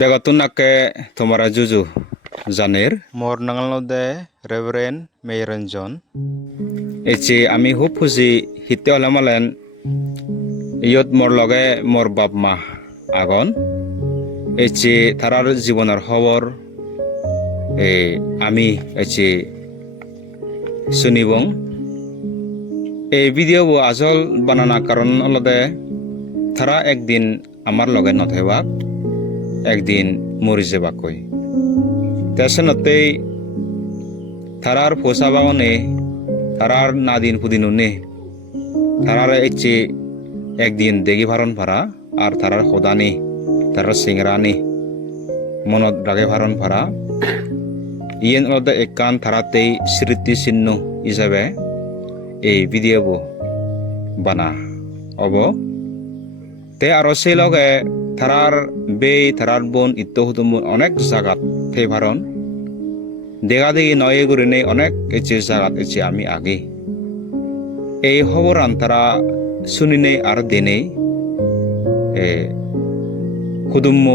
Begatunake tomara juju janer Mor nangalode Reverend Mayranjon. echi ami hu phuji hitte olamalen iyot mor loge mor bab ma agon echi tarar jibonar hobor ami echi sunibong এই video বো আসল বানানা কারণ অলদে তারা একদিন আমার লগে নথেবাক একদিন মরি যাবাকই তেসনতেই তারার পোষা বাগনে তারার নাদিন পুদিনুনে তারার এচে একদিন দেগি ভারণ ভাড়া আর তারার খোদানি তারার সিংরানি মনত রাগে ভারণ ভাড়া ইয়েন অলদে একান তারাতেই স্মৃতি চিহ্ন হিসাবে এই ভিডিও বো বানা অব তে আরো সেই লগে তারার বেই তারার বোন ইত্তহুতুম অনেক জায়গাত থে ভারণ দেখা দেখি নয় করে নেই অনেক এচে জায়গাত এচে আমি আগে এই খবরান তারা শুনি নেই আর দেনেই হুদুম্ম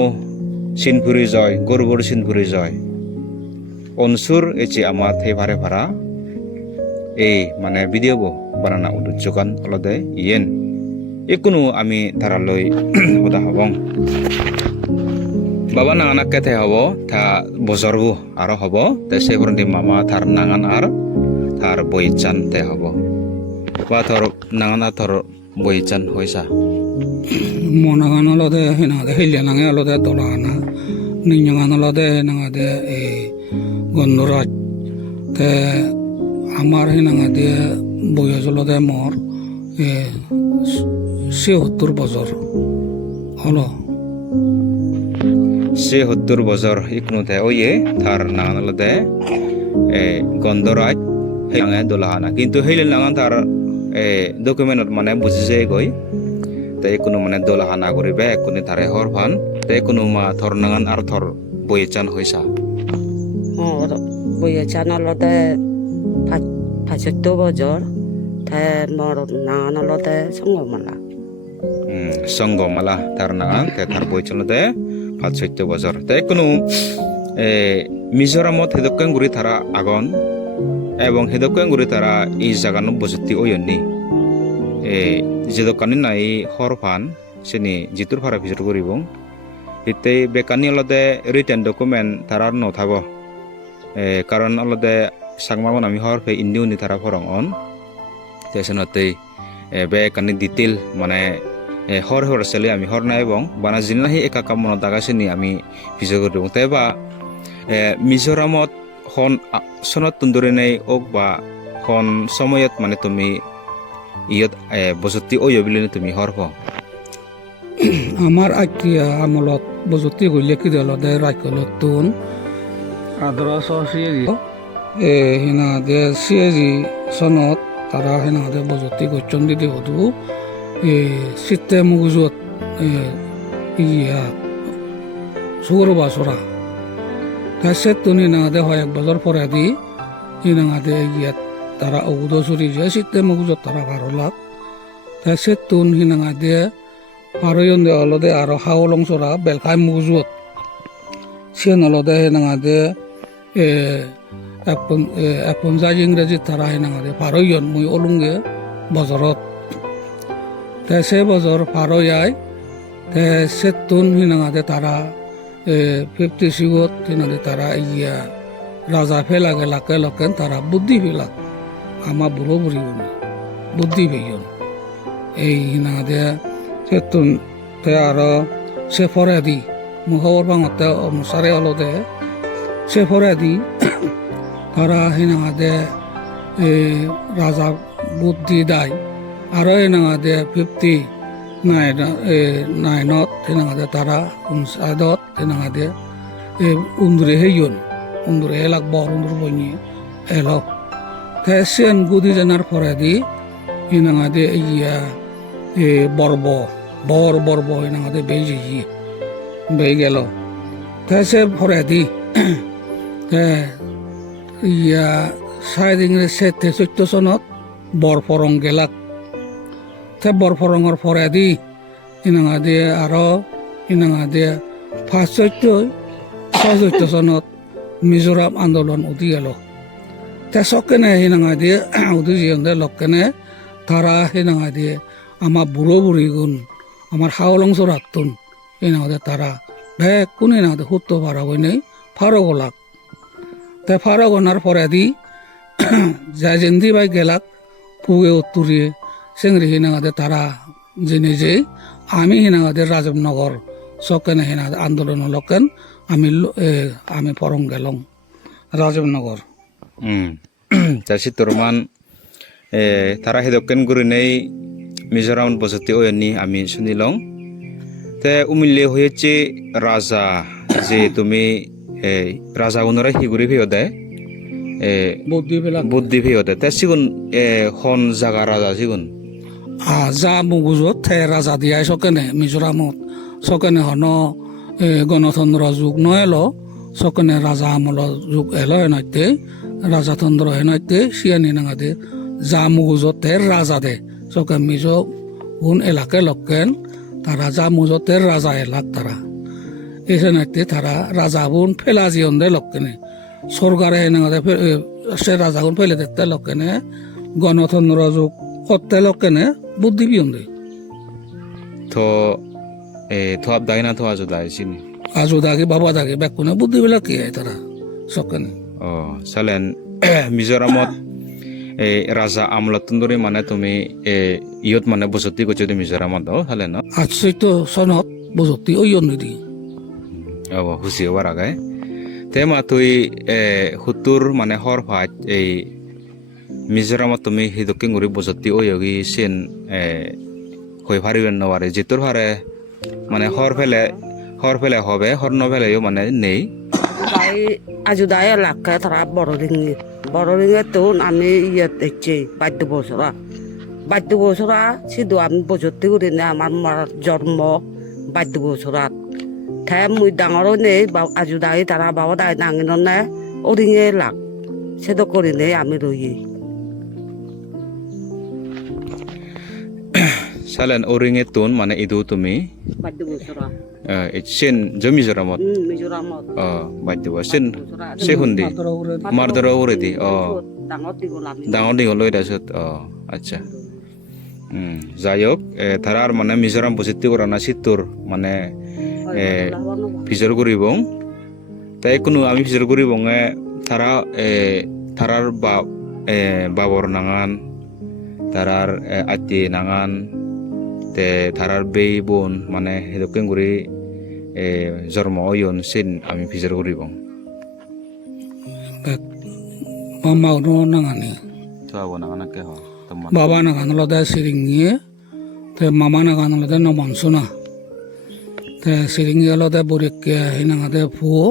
সিনপুরি জয় গরুবর সিনপুরি জয় অনসুর এচে আমার থে ভারে ভাড়া এই মানে ভিডিও বো বানানা উদ্যোগান অলদে ইয়েন একুনো আমি তারালৈ হুদা হবং বাবা নাঙানা কেথে হব থা বজরগু আরো হব তে সেগুরন্দি মামা থার নাঙান আর থার বইচান তে হব বা থর নাঙানা থর বইচান হইসা মনাগান অলদে হিনাদে হিলিয়া নাঙে অলদে দলানা নিñangan অলদে নাঙাদে এই গন্ধরাজ তে আমার হিনাঙাদে বয়স অলদে মর 70 বছর হলো 70 বছর ইকনুতে ওয়ে থার নাঙান অলদে গন্ধরাজ হেঙে দলাহানা কিন্তু হেলে নাঙান থার ডকুমেন্টত মানে বুঝিছে গই তে কোনো মানে দলাহানা করিবে কোনে তারে হর ফান তে কোনো মা থর নাঙান আর থর বইচান হইসা বইচান অলদে 80 বছর তে মর নাঙান অলদে সঙ্গমালা তার নাঙান তে থার বইচান অলদে 70 বছর তে কোনো মিজোরামত হেদক্কেন গুরি তারা আগন এবং হেদক্কেন গুরি তারা এই জাগানো বসতি ওয়নি যেদকানি নাই হরফান সেনি জিতুর ভাড়া ভিতর করিব এতে বেকানি অলদে রিটার্ন ডকুমেন্ট তারার নথাব কারণ অলদে সাংমামন আমি হরফে ইন্দি উনি তারা ফরং অন তেসনতেই বেকানি ডিটেল মানে হর হর সেলে আমি হর নাই এবং বানা জিনাহি একা কাম মনত দাগাসিনি আমি ভিডিও করিব তেবা মিজোরামত হন সনত তুন্দুরি নাই ওক বা হন সময়ত মানে তুমি ইয়ত বসতি ওই অবিলিনে তুমি হরফ আমার আকিয়া আমলত বসতি গইলে কি দলদে রাইকলত তুন আদরস সিয়েজি হিনাদে সিয়েজি সনত তারা হিনাদে বসতি গচ্ছন দিতে হদু সিতে মুগুজত ইয়া সুগর বাসরা তাসে তুনি নাদে হয় 1 বছর পরে দি হিনাদে ইয়াত তারা অগুদো চুরি যায় সিতে মগুজত তারা 12 লাখ তাসে তুন হিনাদে পারয়ন দে অলদে আর হাওলং চরা বেলখাই মগুজত সেন অলদে হিনাদে এখন যাই ইংরেজি তারা হিনাদে পারয়ন মুই অলুঙ্গে বজরত তাসে বজর পারয়াই তাসে তুন হিনাদে তারা 56 হিনাদে তারা ইয়া রাজা ফেলা গেলাকে লকেন তারা বুদ্ধি ফেলা আমার বুড়ো বুড়ি বুদ্ধি পেয়ন এই হিনাদে সেতুন তে আরো সে ফরে দি মুখর ভাঙতে অনুসারে অলদে সে ফরে দি তারা হিনাদে রাজা বুদ্ধি দায় আরো হিনাদে 59 হিনাদে তারা উনসাদত হিনাদে উন্দুরে হেয়ন উন্দুরে এলাক বর উন্দুর বনি এলক তেসেন গুদি জানার পরে দি হিনাঙাদে ইয়া বর্ব হিনাঙাদে বেজি বে গেল তেসে পরে দি ইয়া সাইড ইংরেজ 14 সনত বরফরং গেলাক তে বরফরঙর পরে দি হিনাঙাদে আরো হিনাঙাদে পাঁচচৈত্য চনত মিজোরাম আন্দোলন উঠি গেল তে চকেনে সিনাঙা দিয়ে উঠি যিহতে লকেনে তারা সিনাঙা দিয়ে আমার বুড়ো বুড়ি গুণ আমার হাওলং চরাতুন সিনাঙাতে তারা ভেক কোন সিনাঙাতে সুত্ত পারাবই নেই ফারগলাক তে ফারগনার পরে দি যাই যেন্দি বাই গেলাক পুগে উত্তরিয়ে সেংরি সিনাঙাতে তারা জেনে যে আমি সিনাঙাতে রাজবনগর চকেনে সিনাঙাতে আন্দোলন লকেন আমি পরং গেলং রাজবনগর চাষি তোরমান তারা হেদকেন গুরিনেই মিজোরাম বসতি ওয়নি আমি শুনিলং তে উমিল্লে হয়েছে রাজা যে তুমি রাজা উনরা হিগুরি ভিয়দে বুদ্ধি ভিয়দে তে সিগুন হন জাগা রাজা সিগুন যা মগুজত থে রাজা দিয়াই চকেনে মিজোরামত চকেনে হন গণতন্ত্র যুগ নএলো চকেনে রাজা আমল যুগ এলো এনাইতে রাজাতন্ত্র এনাইতে সিয়ানি নাঙাদে যা মগুজত থে রাজা দে চকে মিজো উন এলাকে লকেন তারা যা মুজতের রাজা এলাক তারা এসে নাইতে তারা রাজা বুন ফেলা জিয়ন দে লকেনে সরকারে এনাঙাদে সে রাজা গুন ফেলে দেখতে লকেনে গণতন্ত্র যুগ করতে লকেনে বুদ্ধি বিয়ন দে তো থোয়াব দাই না থোয়া জোদাই চিনি আজু দাগে বাবা দাগে বেকুনে বুদ্ধি বিলাক কি হয় তারা সকেনে ও সালেন মিজোরামত রাজা আমলাতুন ধরে মানে তুমি ইয়ত মানে বসতি করছো তুমি মিজোরামত সালেন 800 সনত বজতি ওই অন্যদি ও হুসি হওয়ার আগে তেমা তুই হুতুর মানে হর ভাত এই মিজোরামত তুমি হিদকে গুড়ি বসতি ওই সেন হয়ে পারিবেন নবারে যেতুর হারে মানে হর ফেলে হবে হর ন ফেলেও মানে নেই আজু দায় এলাকা তারা বড় রিঙে তো আমি ইয়ে দেখছি বাদ্য বছরা শুধু আমি বসতি করি না আমার জন্ম বাদ্য বছরাত ঠে মুই ডাঙরও নেই আজু দায় তারা বাবা দায় ডাঙিন নে ওরিঙে লাগ সেটা করি নেই আমি রই সালেন ওরিঙে তুন মানে ইদু তুমি বাদ্য বছরা সেন মিজোরামত মিজোরামত বাদ্য সেন সে হুন্দি মারদর ওরেদি ডাঙর দিঘল লই দাসত আচ্ছা যাই হোক তারার মানে মিজোরাম বসতি করা না সিত্তর মানে ফিজর করিবং তাই কোনো আমি ফিজর করিবং তারা তারার বাবর নাঙান তারার আত্মীয় নাঙান তে তারার বেই বোন মানে হেদকেন গুড়ি জন্ম ইয়ন সেন আমি ফিজর করিবং মামা নাঙানি তো আবো নাঙানা কে হয় বাবা নাগান লদে সিরিঙিয়ে তে মামা নাগান লদে নমানসুনা তে সিরিঙিয়ে লদে বরিকে হিনাঙাদে ফুও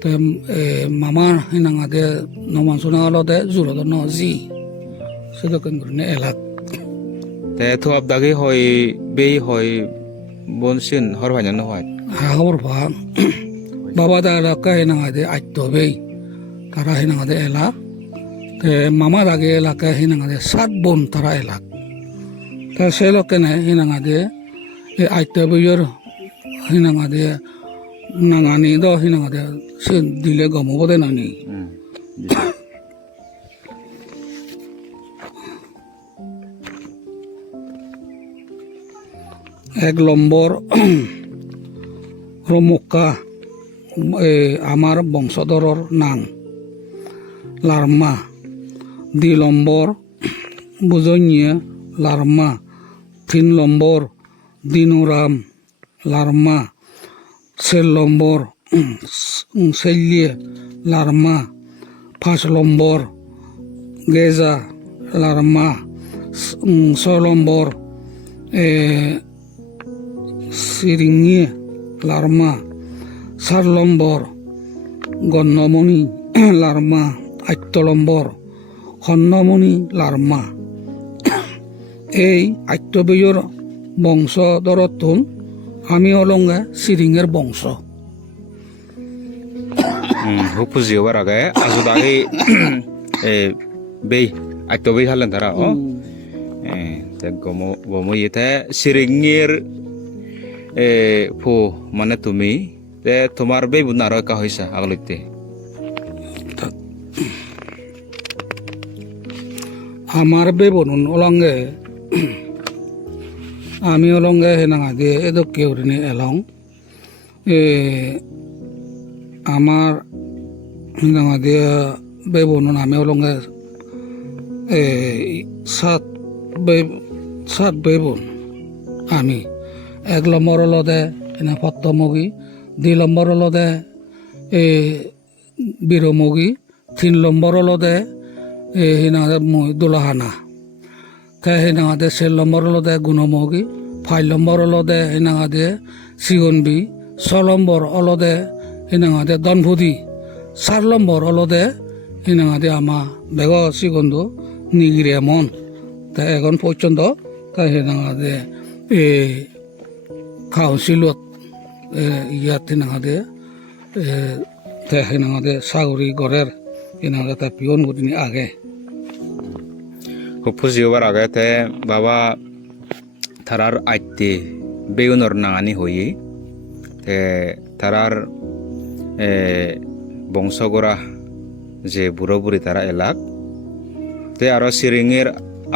তে মামা হিনাঙাদে নমানসুনা লদে জুরদ নজি সেদকেন গুরিনে এলাক তে তো আবদাগে হয় বেই হয় বনসিন হর ভাইনা হয় হাওর ভা বাবা দা এলাকা হিনাঙাদে আইতো বেই তারা হিনাঙাদে এলাক তে মামা দাগে এলাকা হিনাঙাদে 7 বোন তারা এলাক তে সে লোকেনে হিনাঙাদে আইতো বেইর হিনাঙাদে নাঙানি দ হিনাঙাদে সে দিলে গমব দে নানি এক নম্বর রমুকা আমার বংশধরর নাম লারমা 2 নম্বর বুজনিয়ে লারমা 3 নম্বর দিনুরাম লারমা 4 নম্বর সেলিয়ে লারমা 5 নম্বর গেজা লারমা 6 নম্বর সিরিঙিয়ে লারমা 4 নম্বর গণ্যমণি লারমা 8 নম্বর হন্নমণি লারমা এই আত্যবীয়র বংশধরতুন আমি অলঙ্গে সিরিঙের বংশ হুপুজি হবার আগে আজুদাগে বেই আত্যবই হালেন তারা তে গমো ইতে সিরিঙের ফো মানে তুমি তে তোমার বে বুন আর কা হইছা আগলইতে আমার বেবনুন অলঙ্গে আমি অলঙ্গে হেনাঙা দিয়ে এদো কেউরিনি এলং আমার হেনাঙা দিয়ে বেবনুন আমি অলঙ্গে সাত বেবন আমি 1 নম্বর হলদে এনে পত্তমগী 2 নম্বর হলদে বীরমগী 3 নম্বর হলদে হিনাঙাদে মই দুলাহানা তে হিনাঙাদে 4 নম্বর হলদে গুণমগী 5 নম্বর হলদে হিনাঙাদে সিগনবি 6 নম্বর হলদে হিনাঙাদে দনভুদি 4 নম্বর হলদে হিনাঙাদে আমা বেগ সিগন্ধু নিগিরে মন তা এখন পর্যন্ত তা হিনাঙাদে কাউন্সিলত ইয়াত হিনাঙাদে তে হিনাঙাদে সাগরি গড়ের হিনাঙাদে তা পিয়ন গুটিনি আগে ফুজিওবার আগে তে বাবা থারার আইতে বেউনর নাঙানি হই তে থারার বংশগড়া যে বুড়ো বুড়ি তারা এলাক তে আরো সিরিঙের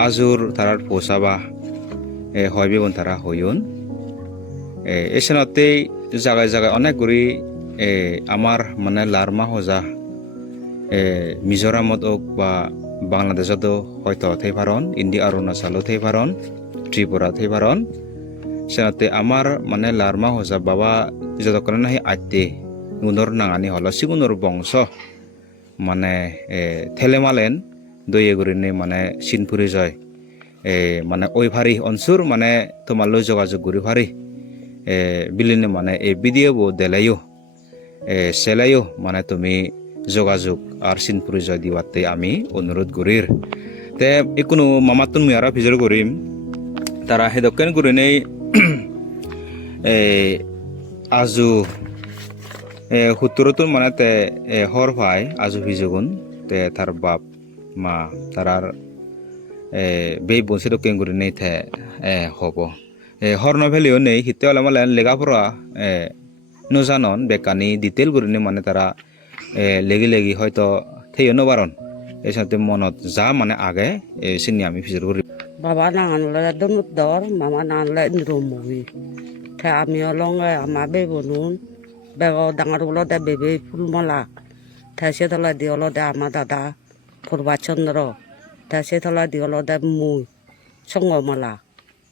আজুর তারার পোষাবা হয় বেগুন তারা হইন এসেনতেই জায়গায় জায়গায় অনেকগুলি আমার মানে লারমা হজা মিজোরামত হোক বা বাংলাদেশত হয়তো থাইপারন ইন্ডিয়া অরুণাচল থাইপারন ত্রিপুরা থাইপারন সেনাতে আমার মানে লারমা হজা বাবা যতক্ষণ নাহি আইতে গুণর নাঙানি হল সিগুণর বংশ মানে থেলেমালেন দইয়ে গুরিনে মানে সিনপুরি জয় মানে ওই ভারি অঞ্চুর মানে তোমালৈ যোগাযোগ করি ভারি বিলিনে মানে এই ভিডিও বো দেলাইও সেলাইও মানে তুমি যোগাযোগ আর সিনপুরি জয় দিবাতে আমি অনুরোধ করির তে কোনো মামাতুন মিয়ারা ভিজর করিম তারা হেদকেন গুরিনে আজু 70 মানে তে হর ভাই আজু ভিজগুন তে তার বাপ মা তারার বে বংশীয় কেঙ্গুরি নেই থে হব হর নভেলিও নেই হিতে হলে মানে লেখাপড়া নজানন বেকানি ডিটেল গুরিনি মানে তারা লেগি লেগি হয়তো থেইও নবারন এই সাথে মনত যা মানে আগে সিনি আমি ফিজর করি বাবা নাঙানলে দনুত দর মামা নাঙানলে নিরমগী তে আমি অলঙ্গে আমার বেবনুন বেগ ডাঙর হলদে বেবে ফুলমলা তে সে তলা দি হলদে আমার দাদা পূর্বাচন্দ্র তে সে তলা দি হলদে মুই সঙ্গমালা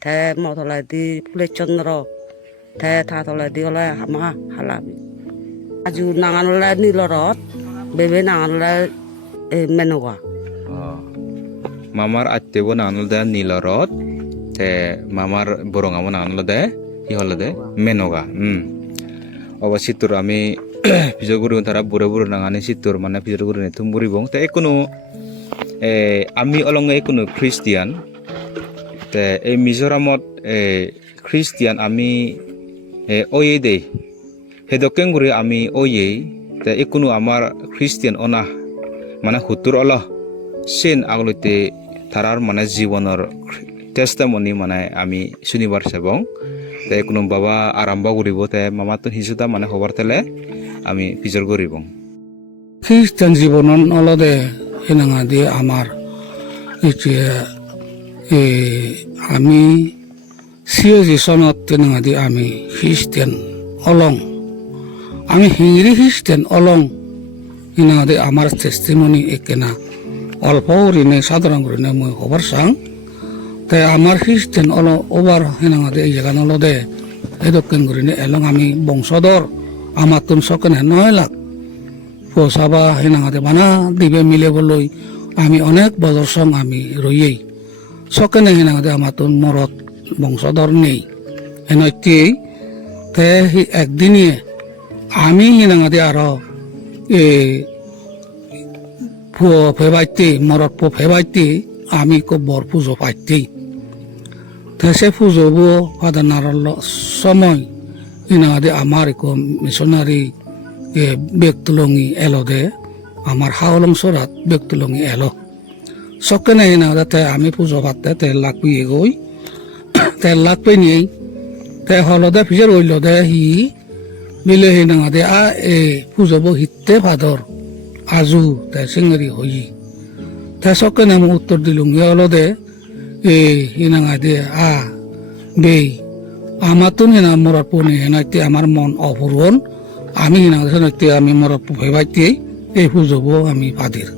তে মতলা দি ফুলের চন্দ্র তে থা তলা দি হলে আমা হালাবি আজু নাঙানলে নীলরথ বেবে নাঙানলে মেনগা মামার আত্মীয় নাঙাল দে নীলরথ তে মামার বরঙাম নাঙাল দে কি হল দে মেনগা অবশ্যই আমি ফিজর গুরি তারা বুড়ো বুড়ো নাঙানি সিতুর মানে ফিজর গুরি তুম বুড়ি বং তে কোনো আমি অলঙ্গে কোনো খ্রিস্টিয়ান তে এই মিজোরামত খ্রিস্টিয়ান আমি ওয়ে দে হেদকেন গুরি আমি ওয়ে তে কোনো আমার খ্রিস্টিয়ান অনা মানে হুতুর অল সেন আগলতে তারার মানে জীবনের টেস্টামনি মানে আমি শুনিবার সেবং তে কোনো বাবা আরম্ভ করিব তে মামাতো হিসুদা মানে হবার তেলে আমি ফিজর করিব খ্রিস্টান জীবনন অলদে হেনাঙা দিয়ে আমার আমি সিওজি সনত হেনাঙা দিয়ে আমি খ্রিস্টান অলং আমি হিংরি খ্রিস্টান অলং হেনাঙা দিয়ে আমার টেস্টিমনি একেনা অল্প করিনে সাধারণ করিনে মই হবার চাং তাই আমার খ্রিস্টান ওবার হেনাঙা দিয়ে এই জায়গা নলদে এদকেন করিনে এলং আমি বংশধর আমার তুন সকেন 9 লাখ পোষাবা হেনাঙাতে বানা দিবে মিলে বলই আমি অনেক বছর সং আমি রইয়েই সকেনে হেনাঙাতে আমার তুন মরত বংশধর নেই হেনতেই তে একদিনে আমি হেনাঙাতে আরো ফেবাইতে মরত ফেবাইতে আমি খুব বড় পুজো পাইতেই সে পুজোবো ফাদার নারাল সময় হেনাঙাতে আমার মিশনারি বেগতুলঙি এলদে আমার হাওলং সরাত বেগতুলঙি এলো সকেনে হেনাঙাতে আমি পুজো পাতে 13 লাখ পিয়ে গই 13 লাখ পে নিয়ে তে হলদে ফিজের হইলদে হি মিলে হিনাঙাদে এ পুজব হিতে ভাদর আজু তাই সিঙ্গারি হই তাই সকে নাম উত্তর দিলুঙ্গি অলদে এ হিনাঙাদে বে আমার তো হিনা মরত পনি হেনাইতে আমার মন অপূরণ আমি হিনাঙাদে হেনাইতে আমি মরত ভেবাইতে এই পুজব আমি ফাদির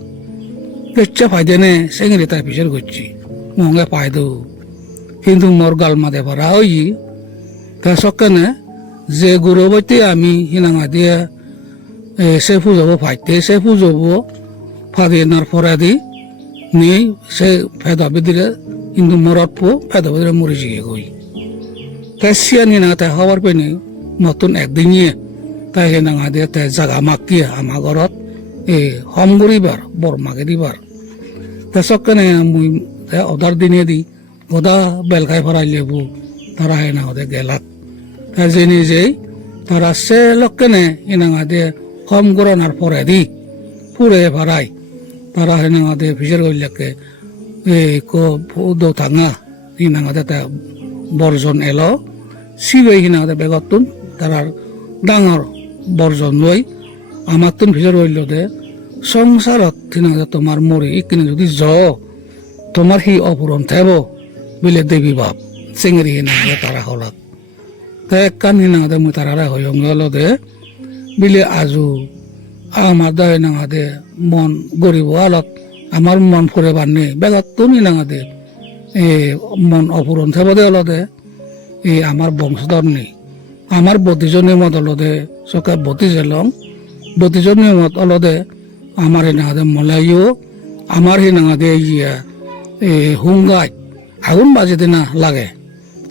পেচ্ছা ফাইদেনে সিঙ্গারি তাই পিছের করছি মঙ্গে পাইদো কিন্তু মোর গালমাদে ভরা হই তা সকেনে যে গৌরবতী আমি হিনাঙা দিয়ে সে পুজব ফাইতে সে পুজব ফাদিনার ফরাদি নিয়ে সে ফেদাবে দিলে কিন্তু মরত পো ফেদাবে দিলে মরে জিয়ে গই তাই সিয়া নিনা তাই হওয়ার পেনে নতুন একদিনিয়ে তাই হিনাঙা দিয়ে তাই জাগা মাকিয়ে আমার ঘরত হম করিবার বর মাগে দিবার তাই সকেনে মুই অর্ডার দিনে দি গদা বেলকাই ভরাই লেবু তারা হিনাঙা গেলাত তাই জেনে যে তারা সে লক্ষণে হিনাঙা দিয়ে হম গরনার পরে দি পুরে ভরাই তারা হিনাঙা দিয়ে ফিসের গইলাকে দো থাঙা হিনাঙা দিয়ে বর্জন এলো সিবে হিনাঙা দিয়ে বেগতুন তারার ডাঙর বর্জন লই আমার তুন ফিসের গইল দে সংসারত হিনাঙা তোমার মরি ইকিনে যদি তোমার হি অপূরণ থেব বিলে দেবী বাপ চিংড়ি হিনাঙা তারা হলাত কান হিনাঙাদে মুই তারারা হইলে বিলে আজু আমার দা হিনাঙাদে মন গরিব আলত আমার মন ফুরে বান্নে বেগত তো হিনাঙাদে মন অপূরণ থেবদে অলদে আমার বংশধর নেই আমার বতিজনের মত অলদে সকাল বতিজেলং বতিজনের মত অলদে আমার হিনাঙাদে মলাইও আমার হিনাঙাদে ইয়া হুঙ্গাই আগুন বাজেতে না লাগে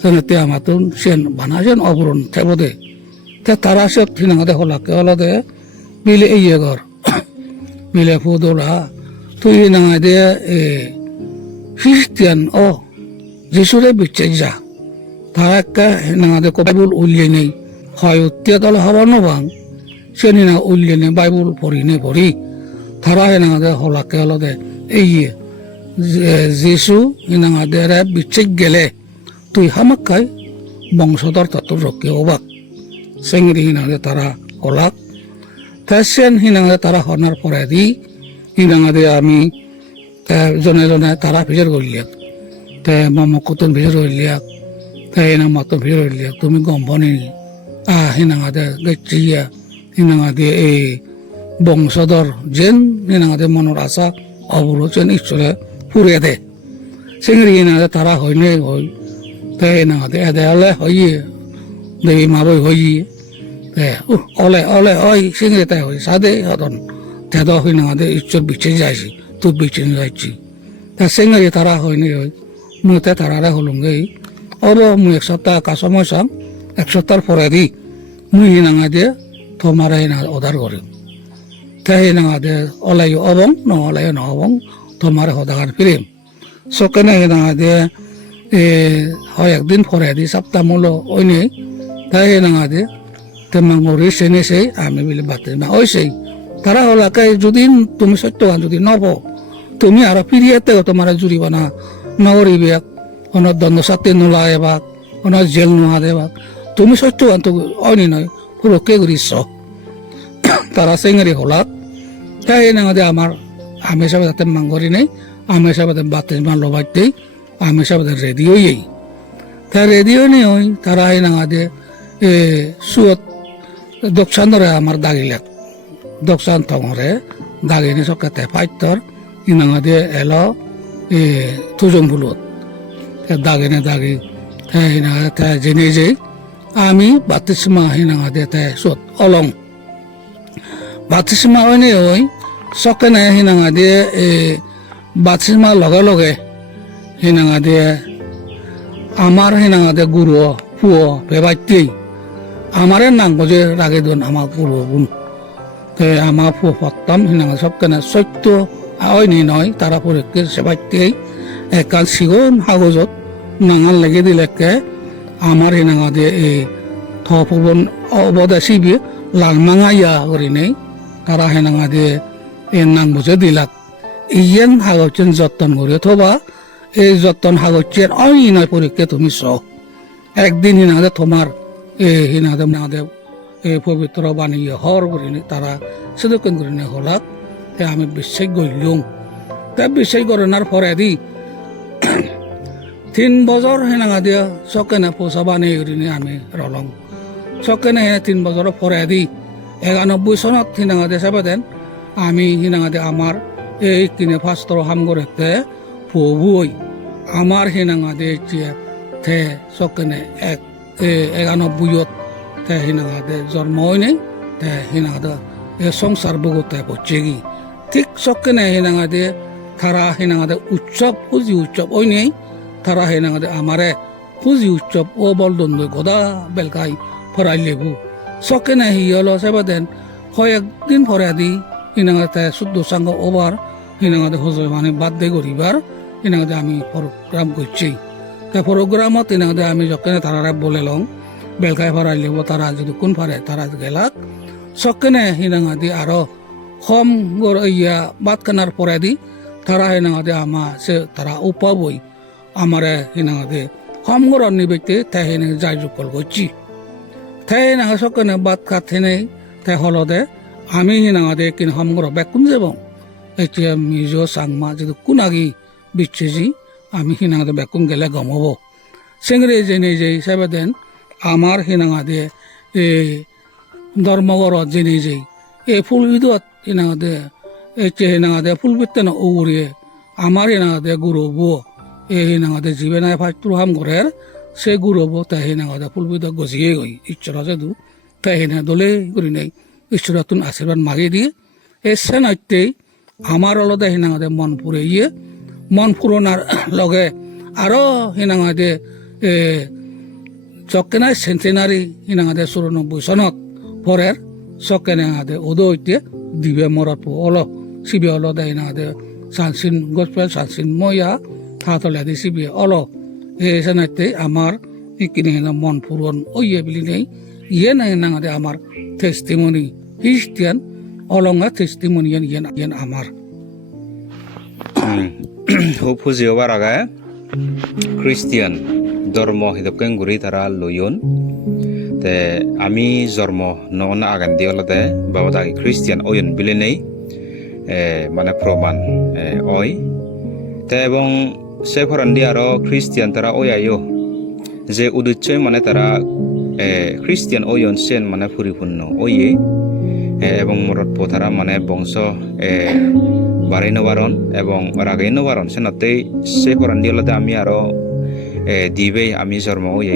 তেনেতে আমার তো সেন বানাছেন অপূরণ থেবদে তারা সে হিনাঙাদে হলাকে হলদে বিলে ইয়ে ঘর বিলে ফুদোলা তুই হিনাঙাদে খ্রিস্টিয়ান যিশুরে বিচ্ছে যা তারা একটা হিনাঙাদে বাইবুল উলিয়ে নেই হয় উত্তিয়া তলে হবার নবাং সে নিনা উলিয়ে নেই বাইবুল পড়ি তারা হিনাঙাদে হলাকে হলদে যিশু হিনাঙাদে বিচ্ছে গেলে তুই হামাক্কাই বংশধর তত রক্ষে অবাক চেংড়ি হিনাঙে তারা হলাক তাই সেন হিনাঙে তারা হনার পরে দি হিনাঙে আমি জনে জনে তারা ভিজর গলিয়াক তাই মমকুতন ভিজর গলিয়াক তাই এনা মতন ভিজর গলিয়াক তুমি গম বনি হিনাঙে গেছিয়া হিনাঙে এই বংশধর যেন হিনাঙে মনের আশা অবরোধ যেন ঈশ্বরে ফুরিয়ে দে চেংড়ি হিনাঙে তারা হইলে হই তাই নাঙাদে এদে অলে হইয়ে দেবী মাবই হইয়ে অলে অলে হয় সিংড়ে তাই হই সাদে হতন তেদ হই নাঙাদে ঈশ্বর বিছে যাইছি তুই বিছে যাইছি তা সিংড়ে তারা হয়নি হই মুতে তারারে হলুঙ্গে মুই এক সপ্তাহ কাসময় চাম এক সপ্তাহ পরে দি মুই নাঙাদে তোমার অর্ডার করিম তাই নাঙাদে অলাই অবং নহলাই নহবং তোমার সদাগার ফিরিম সকেনে নাঙাদে হয় একদিন পরে দি সপ্তাহ মূল ওই নেই তাই নাঙাদে তেমন মরি সেনে সেই আমি বলে বাতে না ওই সেই তারা হলাকে যদি তুমি সত্যবান যদি নব তুমি আরো ফিরিয়েতে তোমার জুরিবানা নগরিবে অনার দণ্ড সাথে নোলা এবাক অনার জেল নোহা দেবাক তুমি সত্যবান তো অনি নয় পুরোকে করিস তারা চেঙেরি হলাক তাই নাঙাদে আমার আমি সব যাতে মাংগরি নেই আমি সব বাতে লবাইতেই আমি সব রেডিও তাই রেডিও নেই ওই তারা নাঙাদে সুয়ত দোকসান ধরে আমার দাগিলাক দোকসান থঙরে দাগিনি সকাতে ফাইতর নাঙাদে এলো তুজং বুলত দাগিনে দাগি তাই জেনে যে আমি বাতিসমা হিনাঙাদে তাই সুত অলং বাতিসমা হয়নি ওই সকেনে হিনাঙাদে বাতিসমা লগে লগে হিনাঙাদে আমার হিনাঙাদে গুরু পুয় বেবাইতেই আমারে নাঙ্গো যে রাগে দন আমার পুরো গুণ আমার পুয় পত্তাম হিনাঙা সব কেন সত্য হয়নি নয় তারা পরীক্ষা সেবাইতেই একাল সিগন কাগজত নাঙাল লেগে দিলেকে আমার হিনাঙাদে থপবন অবদে সিবি লালমাঙা ইয়া করি নেই তারা হিনাঙাদে নাঙ্গোজে দিলাক ইয়েন কাগজেন যত্ন করে থবা এই যত্ন কাগজের অই নয় পরীক্ষা তুমি একদিন হিনাদে তোমার হিনাদে নাদে পবিত্র বানিয়ে হর করে তারা সেদকেন করে হলাক তে আমি বিশ্বাস গইলুম তে বিশ্বাস করার পরে দি 3 বছর হেনাঙা দিয়া সকেনে পোষা বানিয়ে করে আমি রলং সকেনে 3 বছর পরে দি 91 সনত হিনাঙা দিয়ে সেবা দেন আমি হিনাঙা দিয়ে আমার এই কিনে ফাস্তর হাম করতে পবুই আমার হিনাঙা দিয়ে তে সকেনে 91 তে হিনাঙা দিয়ে জন্ম হয় নাই তে হিনাঙা দিয়ে সংসার বগতে পড়ছে কি ঠিক সকেনে হিনাঙা দিয়ে তারা হিনাঙা দিয়ে উৎসব পুঁজি উৎসব ওই নেই তারা হিনাঙা দিয়ে আমারে পুঁজি উৎসব ও বলদন্দ গদা বেলকাই ফরাই লেবু সকেনে হি হলো সেবা দেন কয়েকদিন পরে দি হিনাঙাতে শুদ্ধ সাঙ্গ ওভার হিনাঙাতে হজয় মানে বাদ দে করিবার হিনাঙাতে আমি প্রোগ্রাম করছি তা প্রোগ্রামত হিনাঙাতে আমি যখনে তারা বলে লং বেলকাই ফরাই লেব তারা যদি কোন ফারে তারা গেলাক সকেনে হিনাঙা দি আরো কম ইয়া বাদ কানার পরে দি তারা হিনাঙাতে আমা সে তারা উপাবই আমারে হিনাঙাতে কম গরর নিবেতে তাই হিনে যাই জুকল করছি তাই হিনাঙা সকেনে বাদ কাতে নেই তাই হলদে আমি হিনাঙাতে কিন কম গর বেকুন যাব এতিয়া মিজো সাংমা যদি কোন আগি বিচ্ছেজি আমি হিনাঙাতে বেকুন গেলে গমব সেংরে জেনে যে হিসাবে দেন আমার হিনাঙাতে ধর্মগরত জেনে যে এই ফুল ঈদত হিনাঙাতে হিনাঙাতে ফুল বিতে না উড়িয়ে আমার হিনাঙাতে গুরব এই হিনাঙাতে জীবে নাই ফাইতুর হাম ঘরের সে গুরব তাই হিনাঙাতে ফুল বিদ গজিয়ে গই ঈশ্বর যেদু তাই হিনা দলে করি নাই ঈশ্বরাতুন আশীর্বাদ মাগি দিয়ে এই সেনাইতেই আমার অলদে হিনাঙাতে মন পুরে মন পুরনার লগে আরো হিনাঙাতে চকেনাই সেন্টেনারি হিনাঙাতে 94 সনত পরের চকেনাঙাতে ওদৈতে দিবে মরত অলপ সিবি অলদে হিনাঙাতে সানসিন গসপেল সানসিন ময়া থাতলে দি সিবি অলপ এই সেনাইতে আমার ইকিনি হিনা মন পুরন ওইয়ে বিলি নেই ইয়ে না হিনাঙাতে আমার টেস্টিমনি খ্রিস্টিয়ান অলঙ্গা টেস্টিমনিয়ান ইয়েন আমার ফুজিও বারাগায় খ্রিস্টিয়ান ধর্ম হিদকেন গুরি তারা লইন তে আমি জন্ম নন আগান দিয়ে হলতে বাবা দাগি খ্রিস্টিয়ান ওয়ন বিলে নেই মানে প্রমাণ ওই তে এবং সে ফরান্দি আরো খ্রিস্টিয়ান তারা ওই আইও যে উদ্দেশ্যই মানে তারা খ্রিস্টিয়ান ওয়ন সেন মানে পরিপূর্ণ ওইয়ে এবং মরত পোথারা মানে বংশ বাড়াই নবারণ এবং রাগাই নবারণ সেনাতেই সে ফরান্দি হলতে আমি আরো দিবে আমি জন্ম ওই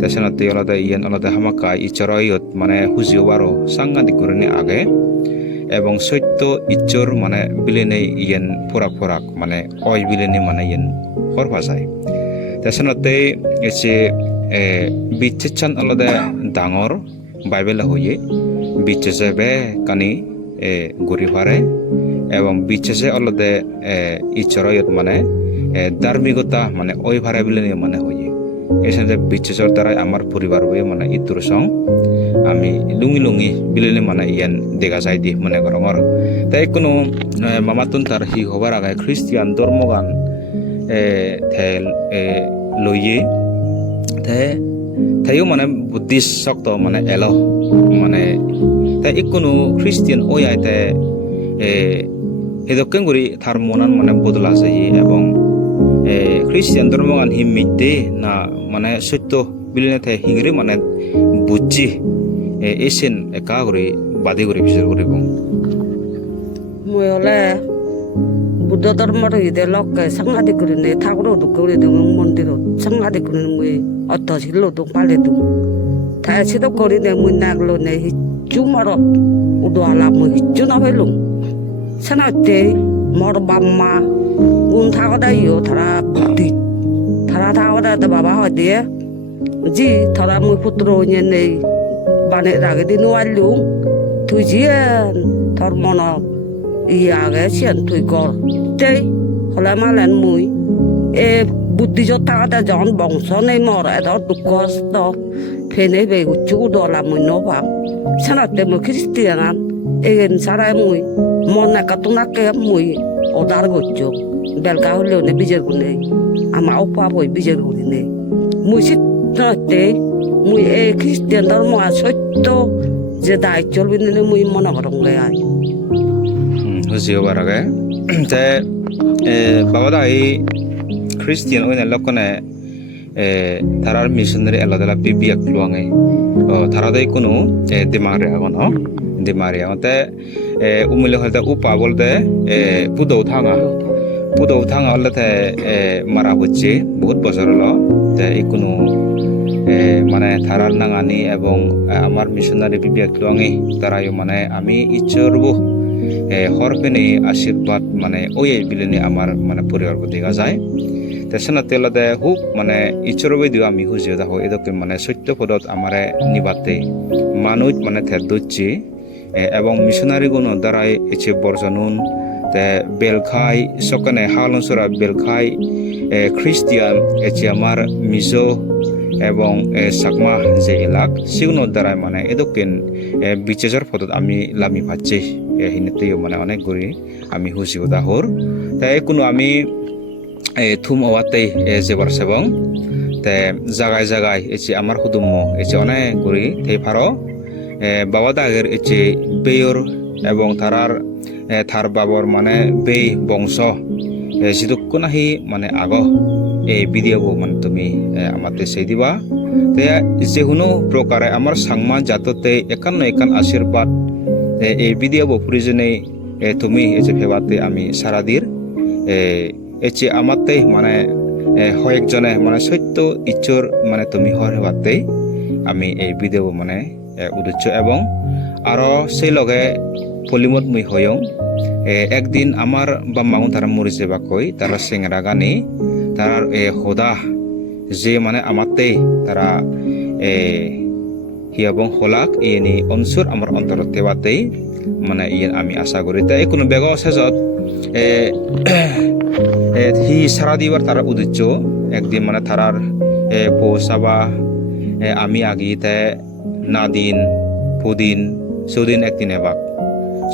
তেসেনাতে অলদে ইয়েন অলদে হামাকা ইচরয়ত মানে হুজিও বারো সাংঘাতিক করে আগে এবং সত্য ইচ্ছর মানে বিলেনে ইয়েন ফরাক মানে অই বিলেনে মানে ইয়েন হরফা যায় তেসেনাতে এসে বিচ্ছেচান অলদে ডাঙর বাইবেলা হইয়ে বিচ্ছেছে বে কানি গড়ি ফারে এবং বিচ্ছেছে অলদে ইচরয়ত মানে ধার্মিকতা মানে ওই ভাড়া বিলেনে মানে হইয়ে এসে বিচ্ছেচর দ্বারাই আমার পরিবার বই মানে ইতুর সং আমি লুঙি বিলেনে মানে ইয়ান দেখা যায় দি মনে করমর তাই কোনো মামাতুন তার হি হবার আগে খ্রিস্টিয়ান ধর্মগান থেল লইয়ে তাইও মানে বুদ্ধিস্ট শক্ত মানে এলো মানে তাই কোনো খ্রিস্টিয়ান ওই আইতে হেদকেন করি তার মনান মানে বদলা যায় এবং খ্রিস্টিয়ান ধর্মগান হি মিটে না মানে সত্য বিলেনে থাকে হিংরে মানে বুঝছি এসেন একা করে বাদী করে বিচার করিব মই হলে বুদ্ধ ধর্মর ইদে লকে সাংঘাতিক করে নে ঠাকুর দুঃখ করে দিম মন্দিরত সাংঘাতিক করে মই অর্থ ছিল তো পালে তো তাই সেটা করি দে মই নাগলো নে হিচু মরত উদোয়ালা মই হিচু না পাইলুম সেনাতে মর বাম্মা কোন থাকদা ইও তারা বুদ্ধি তারা থাকদা তো বাবা হয় দিয়ে জি তারা মই পুত্র হইয়ে নেই বানে রাগে দিন আইলুম তুই জিয়েন তোর মন আগে সিয়ান তুই কর তেই হলে মালেন মুই এ বুদ্ধি যত থাকদা যখন বংশ নেই মর এত দুঃখ কষ্ট ফেনে বে উচ্চু দলা মুই নভাম সেনাতে মই খ্রিস্টিয়ান এগেন সারাই মুই মন একা তোনাকে মুই অর্ডার করছো বেলকা হলেও নে বিজের গুনে আমার অপা বই বিজের গুলি নেই মুই সিতে মুই এই খ্রিস্টান ধর্ম আর সত্য যে দায় চলবি নিলে মুই মনে করং আয় বুঝিও বারাগে যে বাবা দা এই খ্রিস্টিয়ান ওই লক্ষণে তারার মিশনারি আলাদা বিবিয়াক লুয়াঙে তারাদের কোনো দিমারে আগন দিমারে আগতে উমিলে হলতে উপা বলতে পুদৌ থাঙা হলতে মারা হচ্ছে বহুত বছর হলো যে এই কোনো মানে তারার নাঙানি এবং আমার মিশনারি বিবিয়াক লুয়াঙে তারাই মানে আমি ইচ্ছরব হরপেনে আশীর্বাদ মানে ওই বিলেনে আমার মানে পরিবার দেখা যায় তেসনা তেলতে হুক মানে ইচ্ছর দিও আমি হুজিও দেখো এদকে মানে সত্য পদত আমারে নিবাতে মানুষ মানে থেদুচ্ছি এবং মিশনারি গুণ দ্বারাই এছে বর্জনুন তে বেলখাই সকানে হালনসরা বেলখাই খ্রিস্টিয়ান এছে আমার মিজো এবং সাকমা যে এলাক সেগুলোর দ্বারাই মানে এদকেন বিচেজর পদত আমি লামি পাচ্ছি হিনেতেও মানে অনেক গড়ি আমি হুজিও দাহর তাই কোনো আমি থুম আওয়াতেই যেবার সেবং তে জাগায় জাগায় এছে আমার হুদুম এছে অনেক গড়ি থে ফারো বাবা দাগের এছে বেয়র এবং থার বাবর মানে বেই বংশ যেদুক নাহি মানে আগ এই ভিডিও মানে তুমি আমাতে সেই দিবা তে যে কোনো প্রকারে আমার সাংমা জাততে একান্ন আশীর্বাদ এই ভিডিও প্রয়োজনে তুমি এছে ভেবাতে আমি সারাদির এছে আমাতে মানে কয়েকজনে মানে সত্য ইচ্ছর মানে তুমি হর হেবাতে আমি এই ভিডিও মানে উদ্দেশ্য এবং আরো সেই লগে পলিমত মুই হয়ং একদিন আমার বাম্মাও তারা মরি যাবা কই তারা সেংরা গানি তার হোদা যে মানে আমাতে তারা হিয়াবং হলাক ইনি অনসুর আমার অন্তরত দেবাতেই মানে ইয়ে আমি আশা করি তাই কোনো বেগ শেষত হি সারা দিবার তারা উদ্দেশ্য একদিন মানে তারার পৌঁছাবা আমি আগিতে না দিন পুদিন সুদিন একদিন এবাক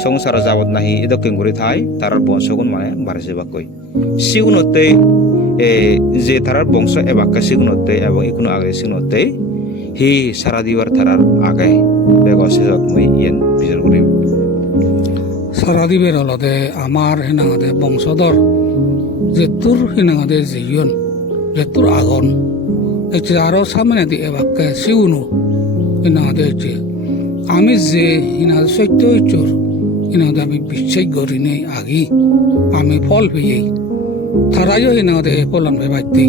সংসার যাবত নাহি এদকে ঘুরে থাই তারার বংশগুণ মানে বাড়ে যাবা কই সিগুণতে যে তারার বংশ এবাক্কা সিগুণতে এবং ইকুনো আগে সিগুণতে হি সারা দিবার তারার আগে বেগ শেষত মুই ইয়েন বিজর করিম সারা দিবের আলাদে আমার হেনাঙাদে বংশধর যেতুর হেনাঙাদে জিয়ন যেতুর আগন এটি আরো সামনে দিয়ে এবাক্কা সিগুনো হেনাঙাদে এটি আমি যে হিনাদের সত্য চোর হিনাদের আমি বিশ্বাস করি নেই আগি আমি ফল পেয়েই তারাইও হিনাদের ফল আনবে বাড়তে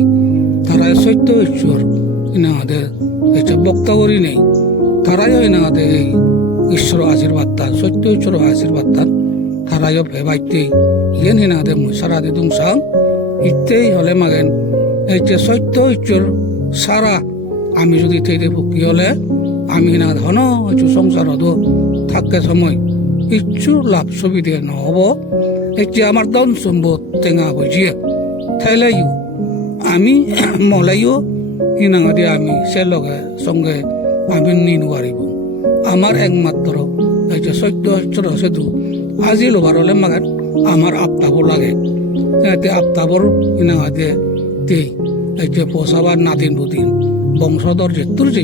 তারাই সত্য চোর হিনাদের এটা বক্তা করি নেই তারাইও হিনাদের ঈশ্বর আশীর্বাদ তান সত্য ঈশ্বর আশীর্বাদ তান তারাইও ভেবাইতে ইয়েন হিনাদের মুই সারা দিদুং সাং ইতেই হলে মাগেন এই যে সত্য ঈশ্বর সারা আমি যদি তেইতে ফুকি হলে আমি না ধন হচ্ছে সংসার হতো থাকে সময় ইচ্ছু লাভ সুবিধে নহব এটি আমার দন সম্পদ টেঙা বুঝিয়ে থাইলাইও আমি মলাইও ইনাঙাদি আমি সে লগে সঙ্গে আমি নি নোৱাৰিব আমার একমাত্র এই যে সত্য হচ্ছে সেতু আজি লোভার হলে মাগান আমার আপতাবর লাগে আপতাবর ইনাঙাদি দেই এই যে পোষাবার নাদিন বুদিন বংশধর যে তোর যে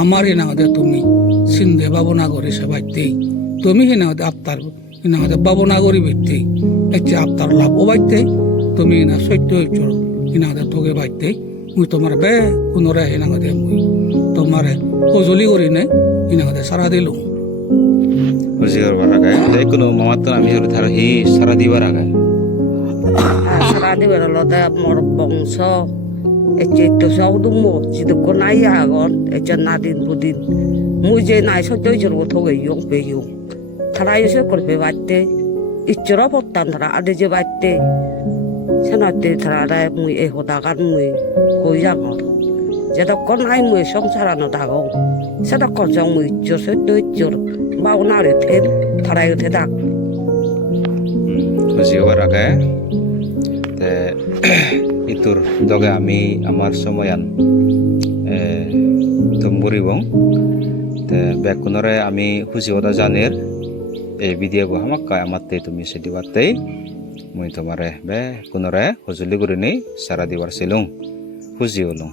আমার এনাতে তুমি সিন্ধে বাবনা করি সে বাইতেই তুমি এনাতে আপ্তার এনাতে বাবনা করি বাইতেই এতে আপ্তার লাভ বাইতেই তুমি এনা সত্য চোর এনাতে তোকে বাইতেই মুই তোমার বে কোনরে এনাতে মুই তোমারে কজলি করি নে এনাতে সারা দিলু বুঝিওর বারাগায় যে কোনো মামাত আমি হল তার হি সারা দিবার আগে সারা দিবার লদে মোর বংশ এতে তো সৌদুমো যেদুক নাই আগন এতে নাদিন বুদিন মুই যে নাই সত্য চোর থগে ইয়ং পেয়ং তারা এসে করবে বাড়তে ইচ্ছর পড়তাম তারা আদে যে বাড়তে সেনাতে তারা মুই এই হদাগান মুই হই যাগর যেতক্ষণ নাই মুই সংসারানো থাকো সেতক্ষণ সং মুই ইচ্ছর সত্য ইচ্ছর বাউনারে থেন তারাই উঠে থাক বুঝিও বারাগায় তে ইতুর দগে আমি আমার সময়য়ান তুমবুরিবং তে বেকুনরে আমি খুশিওদা জানের এই ভিডিও হামাক্কা আমাতে তুমি সেদিবাতে মুই তোমারে বে কুনরে হজুলি গুরিনি সারা দিবার সিলুং খুশি হলুং